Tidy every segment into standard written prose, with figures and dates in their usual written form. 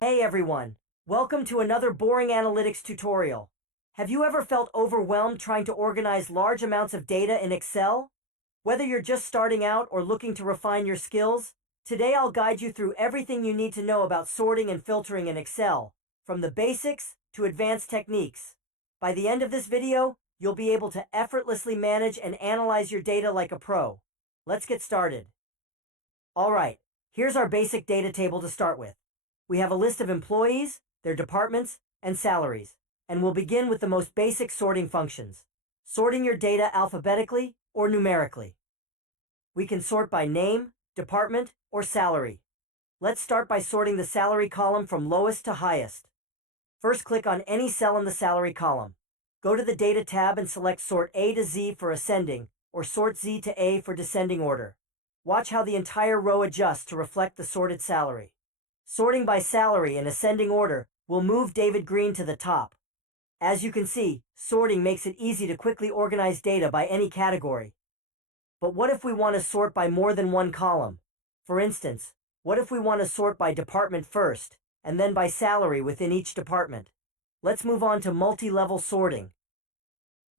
Hey everyone, welcome to another boring analytics tutorial. Have you ever felt overwhelmed trying to organize large amounts of data in Excel? Whether you're just starting out or looking to refine your skills, today I'll guide you through everything you need to know about sorting and filtering in Excel, from the basics to advanced techniques. By the end of this video, you'll be able to effortlessly manage and analyze your data like a pro. Let's get started. Alright, here's our basic data table to start with. We have a list of employees, their departments, and salaries, and we'll begin with the most basic sorting functions, sorting your data alphabetically or numerically. We can sort by name, department, or salary. Let's start by sorting the salary column from lowest to highest. First, click on any cell in the salary column. Go to the Data tab and select Sort A to Z for ascending, or Sort Z to A for descending order. Watch how the entire row adjusts to reflect the sorted salary. Sorting by salary in ascending order will move David Green to the top. As you can see, sorting makes it easy to quickly organize data by any category. But what if we want to sort by more than one column? For instance, what if we want to sort by department first, and then by salary within each department? Let's move on to multi-level sorting.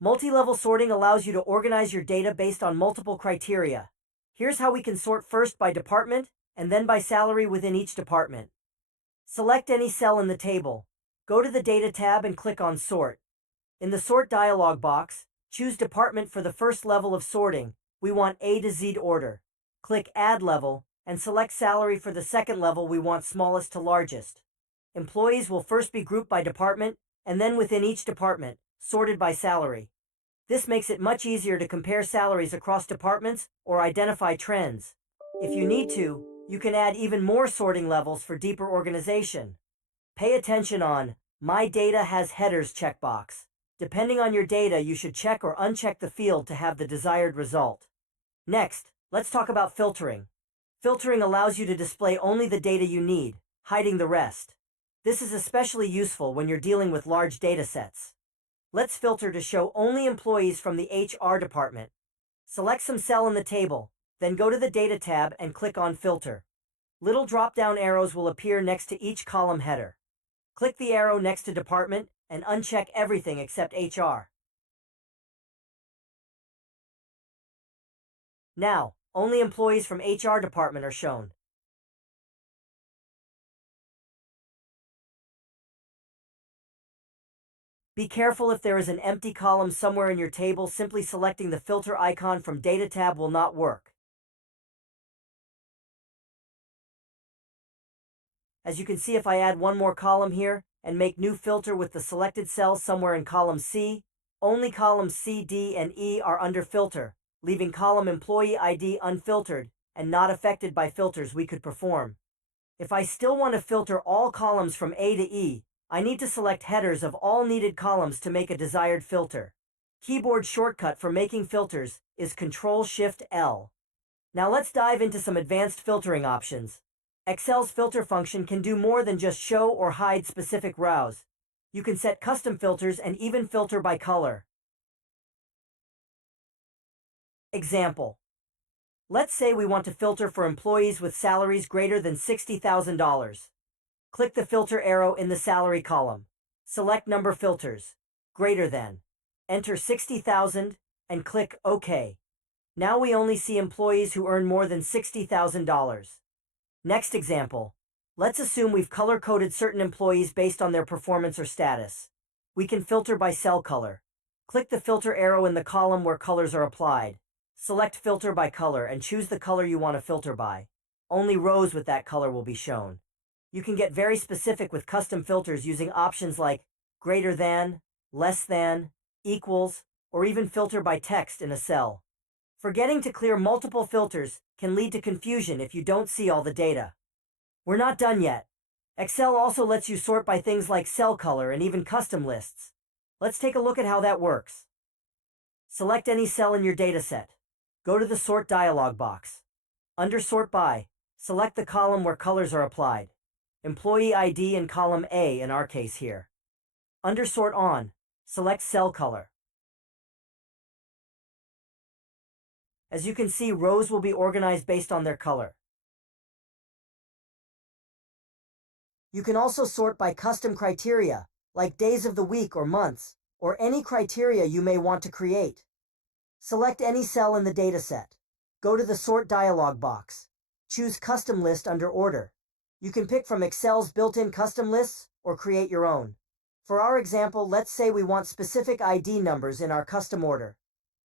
Multi-level sorting allows you to organize your data based on multiple criteria. Here's how we can sort first by department, and then by salary within each department. Select any cell in the table. Go to the Data tab and click on Sort. In the Sort dialog box, choose Department for the first level of sorting. We want A to Z order. Click Add Level, and select Salary for the second level. We want smallest to largest. Employees will first be grouped by department, and then within each department, sorted by salary. This makes it much easier to compare salaries across departments or identify trends. If you need to, you can add even more sorting levels for deeper organization. Pay attention on My Data Has Headers checkbox. Depending on your data, you should check or uncheck the field to have the desired result. Next, let's talk about filtering. Filtering allows you to display only the data you need, hiding the rest. This is especially useful when you're dealing with large data sets. Let's filter to show only employees from the HR department. Select some cell in the table, then go to the Data tab and click on Filter. Little drop-down arrows will appear next to each column header. Click the arrow next to Department and uncheck everything except HR. Now, only employees from HR department are shown. Be careful if there is an empty column somewhere in your table. Simply selecting the filter icon from Data tab will not work. As you can see, if I add one more column here and make new filter with the selected cell somewhere in column C, only columns C, D, and E are under filter, leaving column employee ID unfiltered and not affected by filters we could perform. If I still want to filter all columns from A to E, I need to select headers of all needed columns to make a desired filter. Keyboard shortcut for making filters is Ctrl-Shift-L. Now let's dive into some advanced filtering options. Excel's filter function can do more than just show or hide specific rows. You can set custom filters and even filter by color. Example. Let's say we want to filter for employees with salaries greater than $60,000. Click the filter arrow in the salary column. Select Number Filters, Greater Than. Enter 60,000 and click OK. Now we only see employees who earn more than $60,000. Next example. Let's assume we've color-coded certain employees based on their performance or status. We can filter by cell color. Click the filter arrow in the column where colors are applied. Select Filter by Color and choose the color you want to filter by. Only rows with that color will be shown. You can get very specific with custom filters using options like greater than, less than, equals, or even filter by text in a cell. Forgetting to clear multiple filters can lead to confusion if you don't see all the data. We're not done yet. Excel also lets you sort by things like cell color and even custom lists. Let's take a look at how that works. Select any cell in your dataset. Go to the Sort dialog box. Under Sort By, select the column where colors are applied. Employee ID in column A in our case here. Under Sort On, select Cell Color. As you can see, rows will be organized based on their color. You can also sort by custom criteria, like days of the week or months, or any criteria you may want to create. Select any cell in the dataset. Go to the Sort dialog box. Choose Custom List under Order. You can pick from Excel's built-in custom lists or create your own. For our example, let's say we want specific ID numbers in our custom order.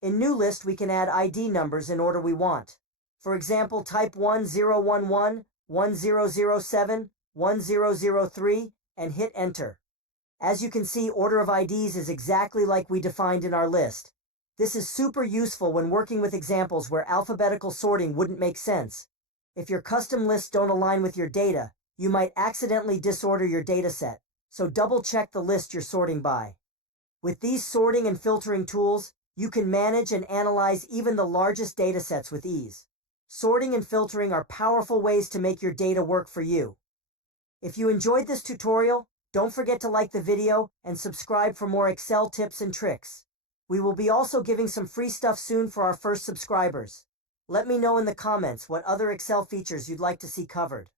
In New List, we can add ID numbers in order we want. For example, type 1011, 1007, 1003, and hit Enter. As you can see, order of IDs is exactly like we defined in our list. This is super useful when working with examples where alphabetical sorting wouldn't make sense. If your custom lists don't align with your data, you might accidentally disorder your dataset, so double-check the list you're sorting by. With these sorting and filtering tools, you can manage and analyze even the largest datasets with ease. Sorting and filtering are powerful ways to make your data work for you. If you enjoyed this tutorial, don't forget to like the video and subscribe for more Excel tips and tricks. We will be also giving some free stuff soon for our first subscribers. Let me know in the comments what other Excel features you'd like to see covered.